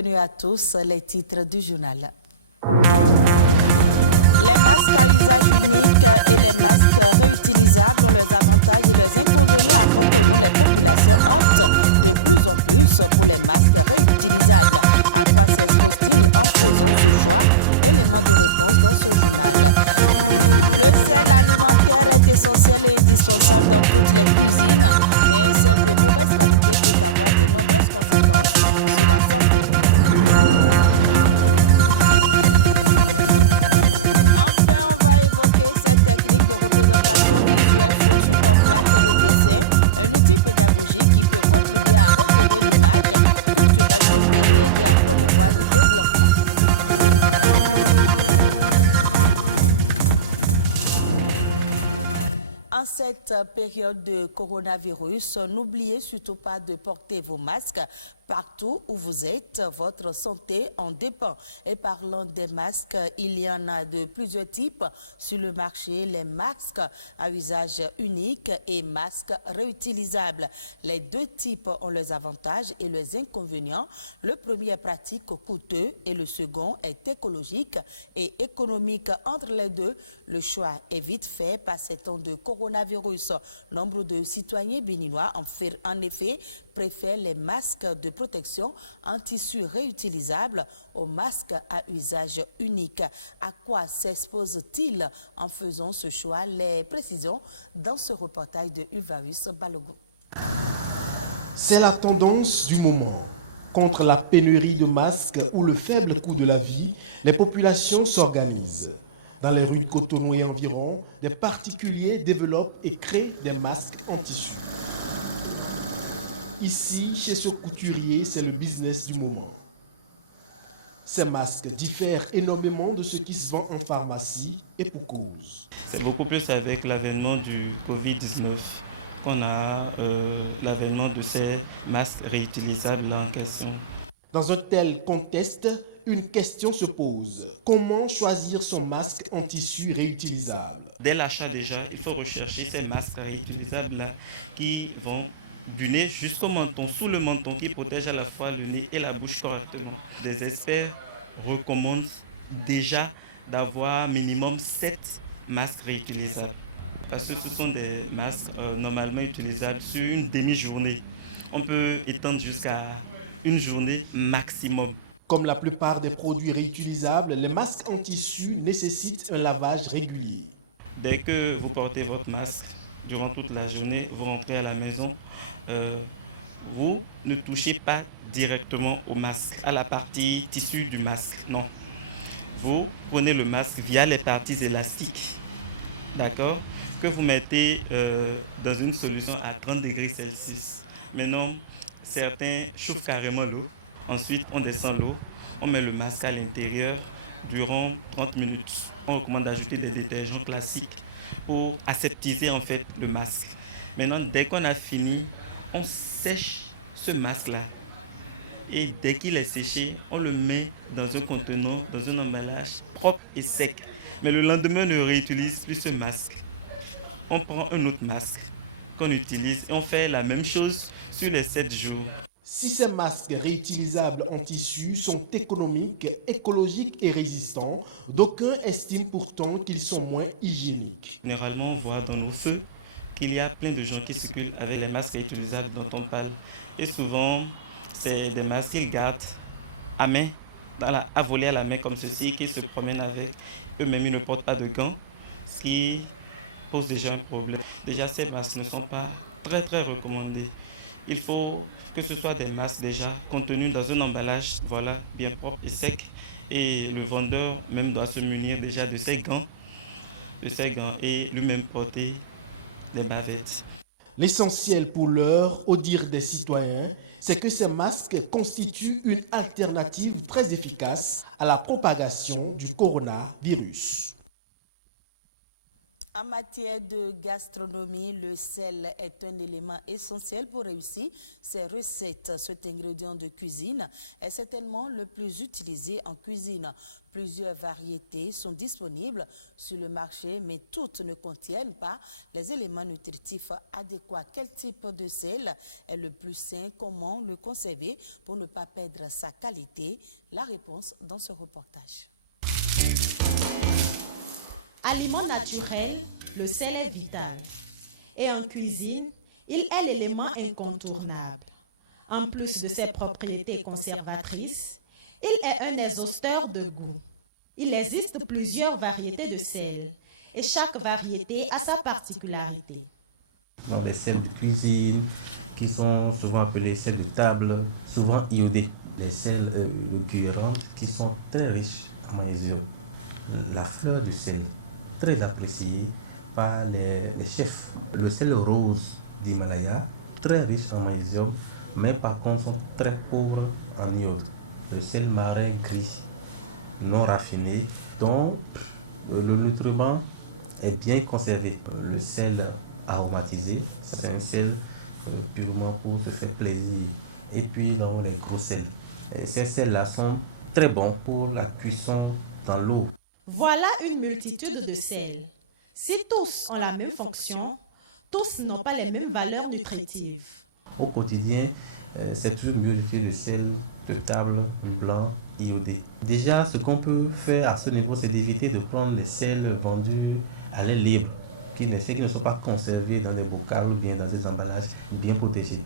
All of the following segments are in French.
bienvenue à tous. Les titres du journal. En cette période de coronavirus, n'oubliez surtout pas de porter vos masques partout où vous êtes. Votre santé en dépend. Et parlant des masques, il y en a de plusieurs types sur le marché. Les masques à usage unique et masques réutilisables. Les deux types ont leurs avantages et leurs inconvénients. Le premier est pratique, coûteux, et le second est écologique et économique. Entre les deux, le choix est vite fait par ces temps de coronavirus. Nombre de citoyens béninois en effet préfèrent les masques de protection en tissu réutilisable aux masques à usage unique. À quoi s'expose-t-il en faisant ce choix? Les précisions dans ce reportage de Uvarus Balogo. C'est la tendance du moment. Contre la pénurie de masques ou le faible coût de la vie, les populations s'organisent. Dans les rues de Cotonou et environ, des particuliers développent et créent des masques en tissu. Ici, chez ce couturier, c'est le business du moment. Ces masques diffèrent énormément de ce qui se vend en pharmacie et pour cause. C'est beaucoup plus avec l'avènement du Covid-19 qu'on a l'avènement de ces masques réutilisables en question. Dans un tel contexte, une question se pose. Comment choisir son masque en tissu réutilisable? Dès l'achat déjà, il faut rechercher ces masques réutilisables-là qui vont du nez jusqu'au menton, sous le menton, qui protège à la fois le nez et la bouche correctement. Des experts recommandent déjà d'avoir minimum 7 masques réutilisables. Parce que ce sont des masques normalement utilisables sur une demi-journée. On peut étendre jusqu'à une journée maximum. Comme la plupart des produits réutilisables, les masques en tissu nécessitent un lavage régulier. Dès que vous portez votre masque durant toute la journée, vous rentrez à la maison, vous ne touchez pas directement au masque, à la partie tissu du masque, non. Vous prenez le masque via les parties élastiques, d'accord, que vous mettez dans une solution à 30 degrés Celsius. Maintenant, certains chauffent carrément l'eau. Ensuite, on descend l'eau, on met le masque à l'intérieur durant 30 minutes. On recommande d'ajouter des détergents classiques pour aseptiser en fait le masque. Maintenant, dès qu'on a fini, on sèche ce masque-là. Et dès qu'il est séché, on le met dans un contenant, dans un emballage propre et sec. Mais le lendemain, on ne réutilise plus ce masque. On prend un autre masque qu'on utilise et on fait la même chose sur les 7 jours. Si ces masques réutilisables en tissu sont économiques, écologiques et résistants, d'aucuns estiment pourtant qu'ils sont moins hygiéniques. Généralement, on voit dans nos feux qu'il y a plein de gens qui circulent avec les masques réutilisables dont on parle. Et souvent, c'est des masques qu'ils gardent à main, à voler à la main comme ceci, qu'ils se promènent avec. Eux-mêmes, ils ne portent pas de gants, ce qui pose déjà un problème. Déjà, ces masques ne sont pas très recommandés. Il faut que ce soit des masques déjà contenus dans un emballage bien propre et sec. Et le vendeur même doit se munir déjà de ses gants et lui-même porter des bavettes. L'essentiel pour l'heure, au dire des citoyens, c'est que ces masques constituent une alternative très efficace à la propagation du coronavirus. En matière de gastronomie, le sel est un élément essentiel pour réussir ces recettes. Cet ingrédient de cuisine est certainement le plus utilisé en cuisine. Plusieurs variétés sont disponibles sur le marché, mais toutes ne contiennent pas les éléments nutritifs adéquats. Quel type de sel est le plus sain? Comment le conserver pour ne pas perdre sa qualité? La réponse dans ce reportage. Aliment naturel, le sel est vital. Et en cuisine, il est l'élément incontournable. En plus de ses propriétés conservatrices, il est un exhausteur de goût. Il existe plusieurs variétés de sel et chaque variété a sa particularité. Dans les sels de cuisine qui sont souvent appelés sels de table, souvent iodés. Les sels de Guérande qui sont très riches en magnésium. La fleur du sel, très appréciée par les chefs. Le sel rose d'Himalaya, très riche en magnésium, mais par contre sont très pauvres en iode. Le sel marin gris, non raffiné, dont le nutriment est bien conservé. Le sel aromatisé, c'est un sel purement pour se faire plaisir. Et puis dans les gros sels. Et ces sels-là sont très bons pour la cuisson dans l'eau. Voilà une multitude de sels. Si tous ont la même fonction, tous n'ont pas les mêmes valeurs nutritives. Au quotidien, c'est toujours mieux d'utiliser le sel de table blanc iodé. Déjà, ce qu'on peut faire à ce niveau, c'est d'éviter de prendre les sels vendus à l'air libre, qui ne sont pas conservés dans des bocaux ou bien dans des emballages bien protégés.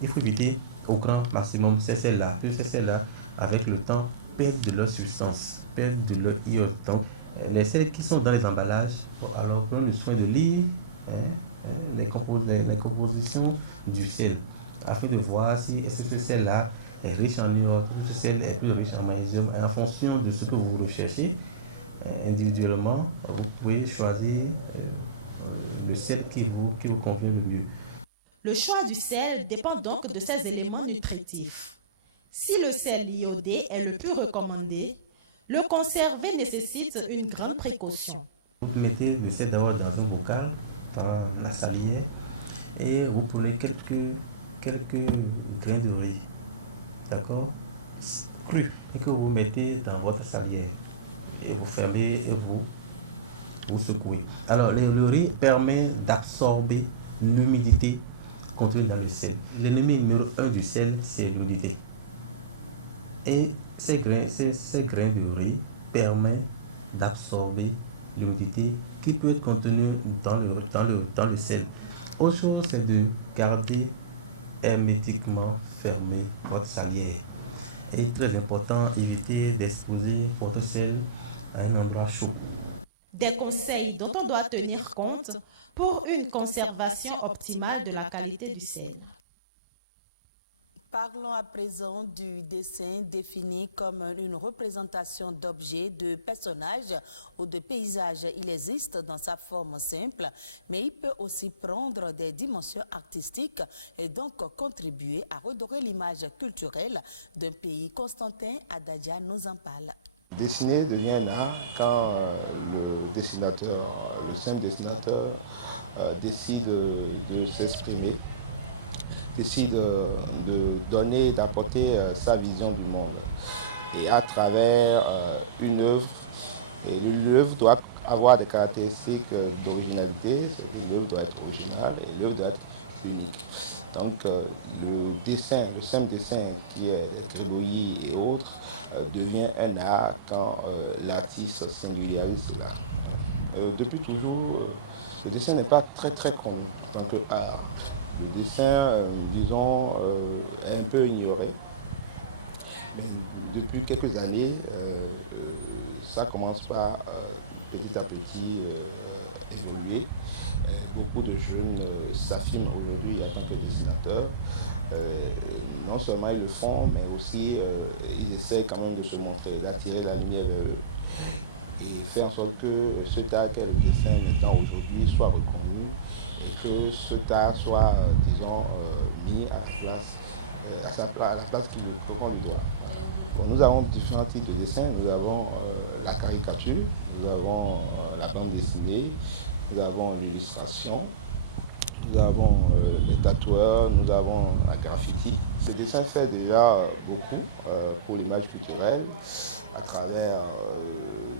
Il faut éviter au grand maximum ces sels-là. Puis ces sels-là, avec le temps, perdent de leur substance, perdent de leur iode. Donc, les sels qui sont dans les emballages, alors prenons le soin de lire les compositions du sel, afin de voir si est-ce que ce sel-là est riche en iode, ou ce sel est plus riche en magnésium. Et en fonction de ce que vous recherchez, individuellement, vous pouvez choisir le sel qui vous convient le mieux. Le choix du sel dépend donc de ses éléments nutritifs. Si le sel iodé est le plus recommandé, le conserver nécessite une grande précaution. Vous mettez le sel d'abord dans un bocal, dans la salière, et vous prenez quelques grains de riz, d'accord, cru, et que vous mettez dans votre salière. Et vous fermez et vous secouez. Alors, le riz permet d'absorber l'humidité contenue dans le sel. L'ennemi numéro 1 du sel, c'est l'humidité. Et ces grains de riz permettent d'absorber l'humidité qui peut être contenue dans le sel. Autre chose, c'est de garder hermétiquement fermé votre salière. Et très important, éviter d'exposer votre sel à un endroit chaud. Des conseils dont on doit tenir compte pour une conservation optimale de la qualité du sel. Parlons à présent du dessin défini comme une représentation d'objets, de personnages ou de paysages. Il existe dans sa forme simple, mais il peut aussi prendre des dimensions artistiques et donc contribuer à redorer l'image culturelle d'un pays. Constantin Adadja nous en parle. Dessiner devient un art quand le simple dessinateur décide de s'exprimer, décide de donner, d'apporter sa vision du monde. Et à travers une œuvre, et l'œuvre doit avoir des caractéristiques d'originalité, c'est que l'œuvre doit être originale et l'œuvre doit être unique. Donc le dessin, le simple dessin qui est des gribouillis et autres, devient un art quand l'artiste singularise cela. Depuis toujours, le dessin n'est pas très connu en tant qu'art. Le dessin, disons, est un peu ignoré. Mais depuis quelques années, ça commence par petit à petit évoluer. Beaucoup de jeunes s'affirment aujourd'hui en tant que dessinateurs. Non seulement ils le font, mais aussi ils essaient quand même de se montrer, d'attirer la lumière vers eux et faire en sorte que cet art qu'est le dessin maintenant aujourd'hui soit reconnu et que cet art soit, disons, mis à la place qu'on lui doit. Bon, nous avons différents types de dessins. Nous avons la caricature, nous avons la bande dessinée, nous avons l'illustration, nous avons les tatoueurs, nous avons la graffiti. Ce dessin fait déjà beaucoup pour l'image culturelle, à travers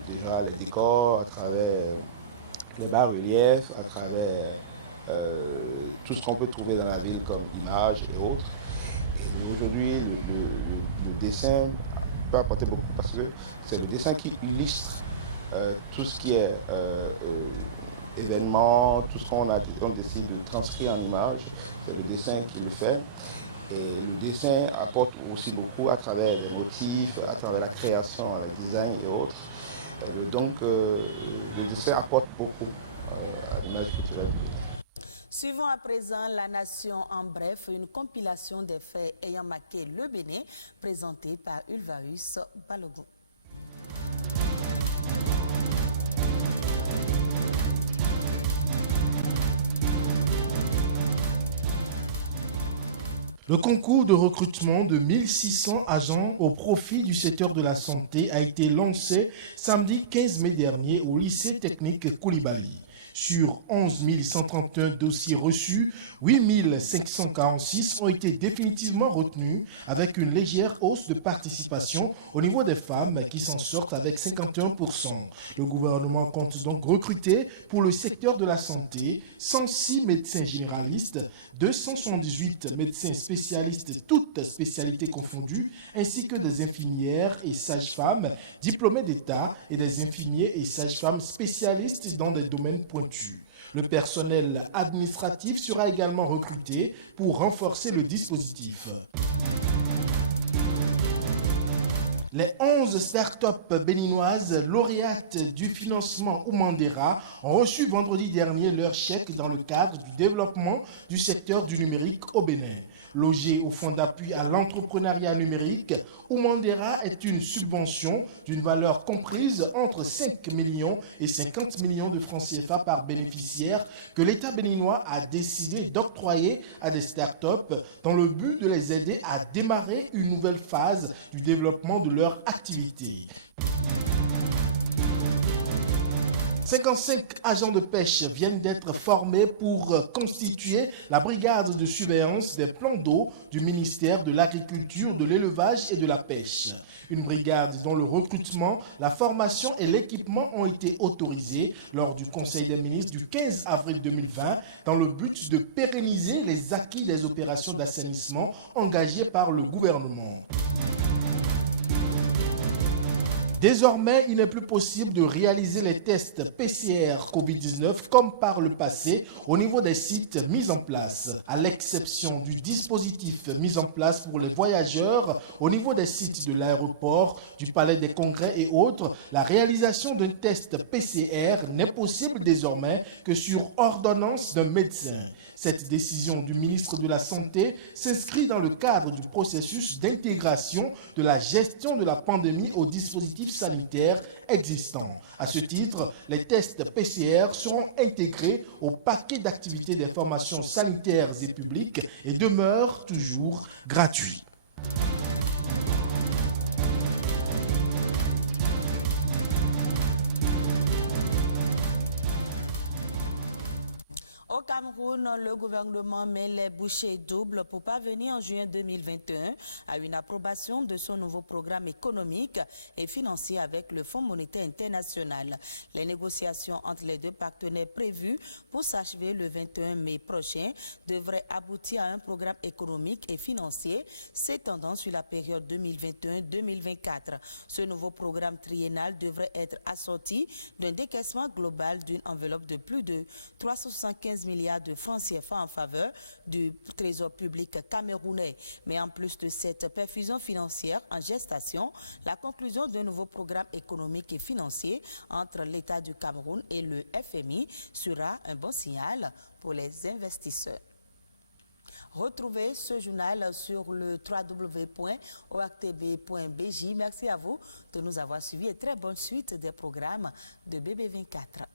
déjà les décors, à travers les bas-reliefs, à travers tout ce qu'on peut trouver dans la ville comme images et autres. Et aujourd'hui, le dessin peut apporter beaucoup parce que c'est le dessin qui illustre tout ce qui est événement, tout ce qu'on décide de transcrire en image, c'est le dessin qui le fait. Et le dessin apporte aussi beaucoup à travers les motifs, à travers la création, le design et autres. Donc le dessin apporte beaucoup à l'image culturelle du Bénin. Suivons à présent La Nation en bref, une compilation des faits ayant marqué le Bénin, présentée par Ulvaeus Balogun. Le concours de recrutement de 1600 agents au profit du secteur de la santé a été lancé samedi 15 mai dernier au lycée technique Koulibaly. Sur 11 131 dossiers reçus, 8 546 ont été définitivement retenus avec une légère hausse de participation au niveau des femmes qui s'en sortent avec 51%. Le gouvernement compte donc recruter pour le secteur de la santé 106 médecins généralistes, 278 médecins spécialistes, toutes spécialités confondues, ainsi que des infirmières et sages-femmes diplômés d'État et des infirmiers et sages-femmes spécialistes dans des domaines pointus. Le personnel administratif sera également recruté pour renforcer le dispositif. Les 11 start-up béninoises lauréates du financement Oumandera ont reçu vendredi dernier leur chèque dans le cadre du développement du secteur du numérique au Bénin. Logé au Fonds d'appui à l'entrepreneuriat numérique, Oumandera est une subvention d'une valeur comprise entre 5 millions et 50 millions de francs CFA par bénéficiaire que l'État béninois a décidé d'octroyer à des startups dans le but de les aider à démarrer une nouvelle phase du développement de leur activité. 55 agents de pêche viennent d'être formés pour constituer la brigade de surveillance des plans d'eau du ministère de l'Agriculture, de l'Élevage et de la Pêche. Une brigade dont le recrutement, la formation et l'équipement ont été autorisés lors du Conseil des ministres du 15 avril 2020 dans le but de pérenniser les acquis des opérations d'assainissement engagées par le gouvernement. Désormais, il n'est plus possible de réaliser les tests PCR Covid-19 comme par le passé au niveau des sites mis en place. À l'exception du dispositif mis en place pour les voyageurs au niveau des sites de l'aéroport, du palais des congrès et autres, la réalisation d'un test PCR n'est possible désormais que sur ordonnance d'un médecin. Cette décision du ministre de la Santé s'inscrit dans le cadre du processus d'intégration de la gestion de la pandémie au dispositif sanitaire existant. À ce titre, les tests PCR seront intégrés au paquet d'activités d'information sanitaires et publiques et demeurent toujours gratuits. Au Cameroun, le gouvernement met les bouchées doubles pour parvenir en juin 2021 à une approbation de son nouveau programme économique et financier avec le Fonds monétaire international. Les négociations entre les deux partenaires prévues pour s'achever le 21 mai prochain devraient aboutir à un programme économique et financier s'étendant sur la période 2021-2024. Ce nouveau programme triennal devrait être assorti d'un décaissement global d'une enveloppe de plus de 375 milliards de francs CFA en faveur du trésor public camerounais. Mais en plus de cette perfusion financière en gestation, la conclusion d'un nouveau programme économique et financier entre l'État du Cameroun et le FMI sera un bon signal pour les investisseurs. Retrouvez ce journal sur le www.oactb.bj. Merci à vous de nous avoir suivis et très bonne suite des programmes de BB24.